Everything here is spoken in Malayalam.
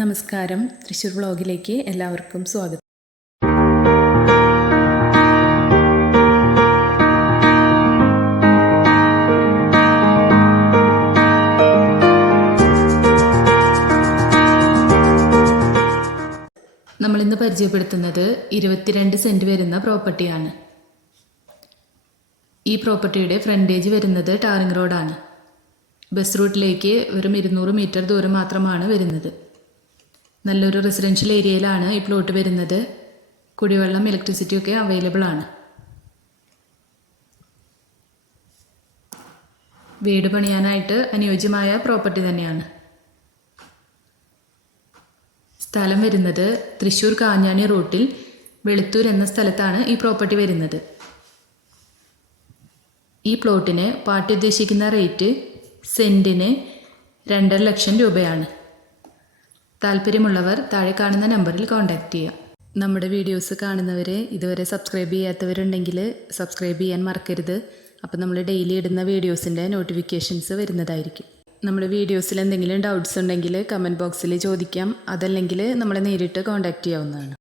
നമസ്കാരം, തൃശ്ശൂർ വ്ളോഗിലേക്ക് എല്ലാവർക്കും സ്വാഗതം. നമ്മളിന്ന് പരിചയപ്പെടുത്തുന്നത് 22 സെൻറ്റ് വരുന്ന പ്രോപ്പർട്ടിയാണ്. ഈ പ്രോപ്പർട്ടിയുടെ ഫ്രണ്ടേജ് വരുന്നത് ടാറിംഗ് റോഡാണ്. ബസ് റൂട്ടിലേക്ക് വെറും 200 മീറ്റർ ദൂരം മാത്രമാണ് വരുന്നത്. നല്ലൊരു റെസിഡൻഷ്യൽ ഏരിയയിലാണ് ഈ പ്ലോട്ട് വരുന്നത്. കുടിവെള്ളം, ഇലക്ട്രിസിറ്റി ഒക്കെ അവൈലബിൾ ആണ്. വീട് പണിയാനായിട്ട് അനുയോജ്യമായ പ്രോപ്പർട്ടി തന്നെയാണ്. സ്ഥലം വരുന്നത് തൃശ്ശൂർ കാഞ്ഞാണി റൂട്ടിൽ വെളുത്തൂർ എന്ന സ്ഥലത്താണ് ഈ പ്രോപ്പർട്ടി വരുന്നത്. ഈ പ്ലോട്ടിന് പാർട്ടി ഉദ്ദേശിക്കുന്ന റേറ്റ് സെൻറ്റിന് 2.5 ലക്ഷം രൂപയാണ്. താല്പര്യമുള്ളവർ താഴെ കാണുന്ന നമ്പറിൽ കോൺടാക്റ്റ് ചെയ്യുക. നമ്മുടെ വീഡിയോസ് കാണുന്നവരെ ഇതുവരെ സബ്സ്ക്രൈബ് ചെയ്യാത്തവരുണ്ടെങ്കിൽ സബ്സ്ക്രൈബ് ചെയ്യാൻ മറക്കരുത്. അപ്പോൾ നമ്മൾ ഡെയിലി ഇടുന്ന വീഡിയോസിൻ്റെ നോട്ടിഫിക്കേഷൻസ് വരുന്നതായിരിക്കും. നമ്മുടെ വീഡിയോസിൽ എന്തെങ്കിലും ഡൗട്ട്സ് ഉണ്ടെങ്കിൽ കമൻറ്റ് ബോക്സിൽ ചോദിക്കാം. അതല്ലെങ്കിൽ നമ്മളെ നേരിട്ട് കോൺടാക്റ്റ് ചെയ്യാവുന്നതാണ്.